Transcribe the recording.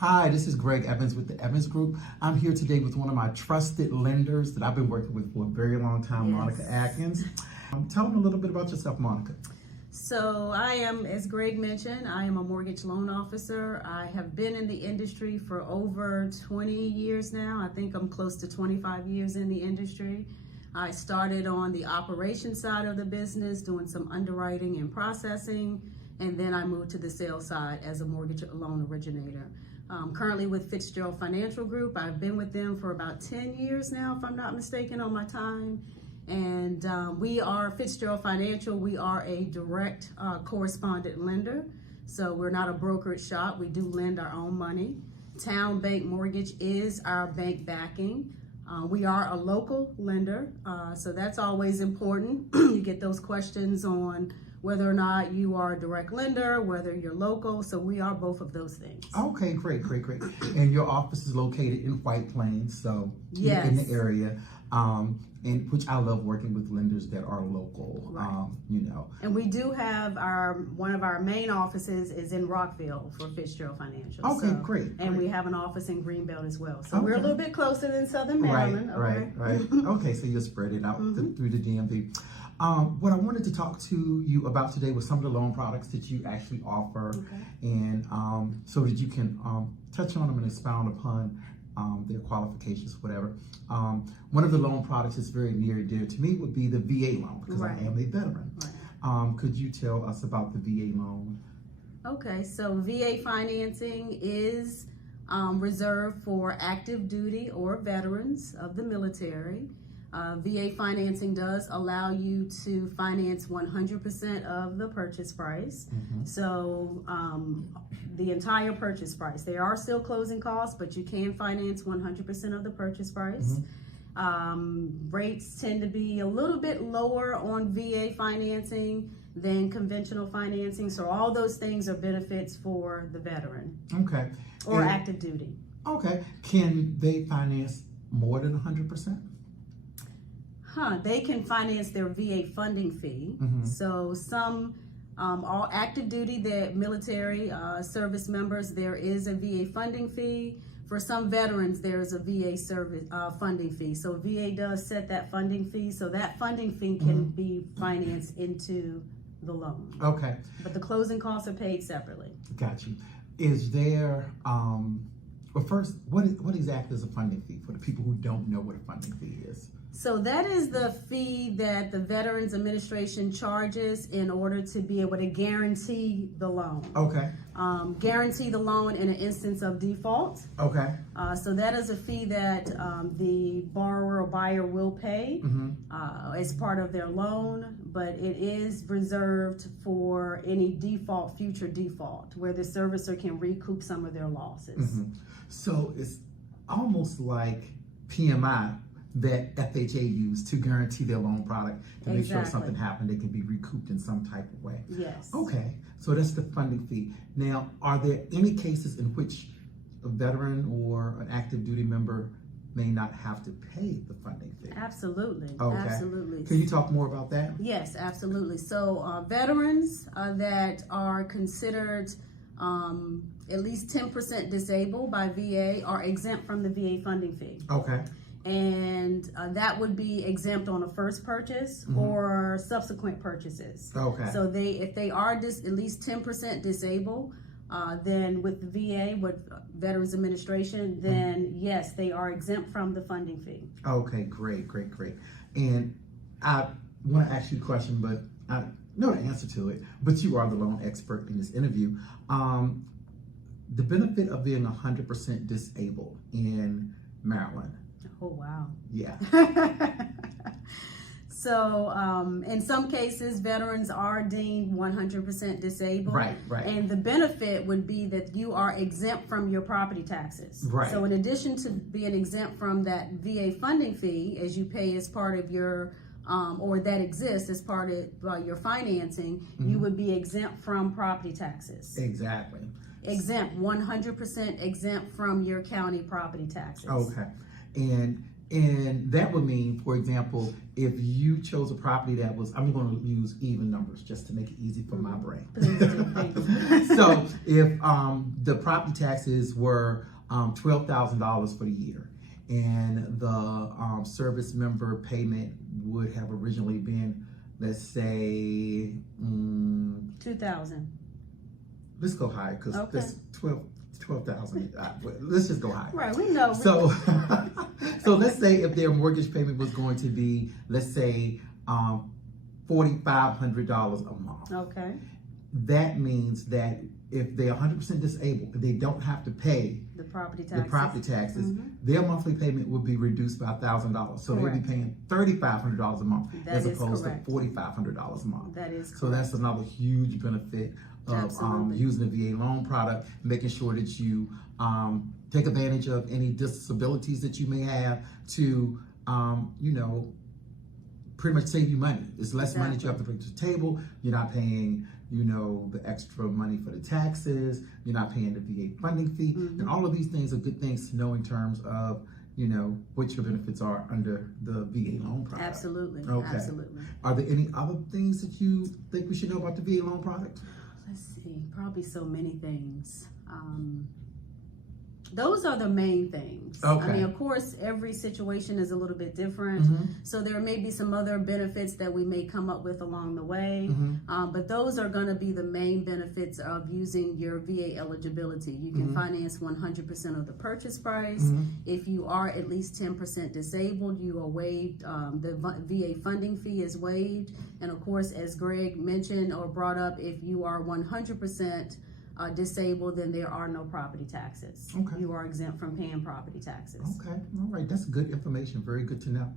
Hi, this is Greg Evans with the Evans Group. I'm here today with one of my trusted lenders that I've been working with for a very long time, Monica Atkins. Tell them a little bit about yourself, Monica. So I am, as Greg mentioned, I am a mortgage loan officer. I have been in the industry for over 20 years now. I think I'm close to 25 years in the industry. I started on the operations side of the business, doing some underwriting and processing, and then I moved to the sales side as a mortgage loan originator. Currently with Fitzgerald Financial Group. I've been with them for about 10 years now, if I'm not mistaken, on my time. And we are Fitzgerald Financial. We are a direct correspondent lender. So we're not a brokerage shop. We do lend our own money. Town Bank Mortgage is our bank backing. We are a local lender, so that's always important. You get those questions on whether or not you are a direct lender, whether you're local, so we are both of those things. Okay, great. And your office is located in White Plains, so yes, in the area, and which I love working with lenders that are local, right. And we do have one of our main offices is in Rockville for Fitzgerald Financial. Okay, great. And we have an office in Greenbelt as well. So we're a little bit closer than Southern Maryland. Right. Okay, so you're spread it out through the DMV. What I wanted to talk to you about today was some of the loan products that you actually offer, and so that you can touch on them and expound upon their qualifications, whatever. One of the loan products that's very near and dear to me would be the VA loan, because I am a veteran. Could you tell us about the VA loan? Okay, so VA financing is reserved for active duty or veterans of the military. VA financing does allow you to finance 100% of the purchase price. So the entire purchase price. There are still closing costs, but you can finance 100% of the purchase price. Rates tend to be a little bit lower on VA financing than conventional financing. So all those things are benefits for the veteran. Okay. Or active duty. Okay. Can they finance more than 100%? They can finance their VA funding fee. So some, all active duty, the military service members, there is a VA funding fee. For some veterans, there's a VA service funding fee. So VA does set that funding fee. So that funding fee can be financed into the loan. Okay. But the closing costs are paid separately. Got you. Is there, well, first, what exactly is a funding fee for the people who don't know what a funding fee is? So that is the fee that the Veterans Administration charges in order to be able to guarantee the loan. Okay. Guarantee the loan in an instance of default. Okay. So that is a fee that the borrower or buyer will pay as part of their loan, but it is reserved for any default, future default, where the servicer can recoup some of their losses. So it's almost like PMI that FHA used to guarantee their loan product to make sure if something happened, they can be recouped in some type of way. Yes. Okay, so that's the funding fee. Now, are there any cases in which a veteran or an active duty member may not have to pay the funding fee? Absolutely. Okay. Absolutely. Can you talk more about that? Yes, absolutely. So veterans that are considered at least 10% disabled by VA are exempt from the VA funding fee. Okay. And that would be exempt on a first purchase or subsequent purchases. Okay. So if they are at least 10% disabled, then with the VA, with Veterans Administration, then yes, they are exempt from the funding fee. Okay, great. And I want to ask you a question, but I know the answer to it, but you are the loan expert in this interview. The benefit of being 100% disabled in Maryland. Oh, wow. Yeah. So in some cases, veterans are deemed 100% disabled. Right. And the benefit would be that you are exempt from your property taxes. Right. So in addition to being exempt from that VA funding fee, as you pay as part of your, or that exists as part of your financing, you would be exempt from property taxes. Exactly. Exempt, 100% exempt from your county property taxes. Okay. And that would mean, for example, if you chose a property that was, I'm going to use even numbers just to make it easy for my brain. Please do, thanks. So if the property taxes were $12,000 for the year, and the service member payment would have originally been, let's say, 2,000. let's go high because Okay. that's 12,000. Let's just go high. Right, we know. So, so let's say if their mortgage payment was going to be, let's say, $4,500 a month. Okay. That means that if they're 100% disabled, they don't have to pay The property taxes. the property taxes. Mhm. Their monthly payment would be reduced by $1,000. So they'd Correct. be paying $3,500 a month That as is opposed correct. to $4,500 a month. That is correct. So that's another huge benefit of Absolutely. using the VA loan product, making sure that you take advantage of any disabilities that you may have to, pretty much save you money. It's less money that you have to bring to the table. You're not paying, the extra money for the taxes. You're not paying the VA funding fee. Mhm. And all of these things are good things to know in terms of, what your benefits are under the VA loan product. Absolutely. Okay. Absolutely. Are there any other things that you think we should know about the VA loan product? Let's see. Probably so many things. Those are the main things. Okay. I mean, of course, every situation is a little bit different. Mm-hmm. So there may be some other benefits that we may come up with along the way. Mm-hmm. But those are going to be the main benefits of using your VA eligibility. You can Mhm. finance 100% of the purchase price. Mhm. If you are at least 10% disabled, you are waived. The VA funding fee is waived. And of course, as Greg mentioned or brought up, if you are 100% disabled, then there are no property taxes. Okay. You are exempt from paying property taxes. Okay, all right, that's good information. Very good to know.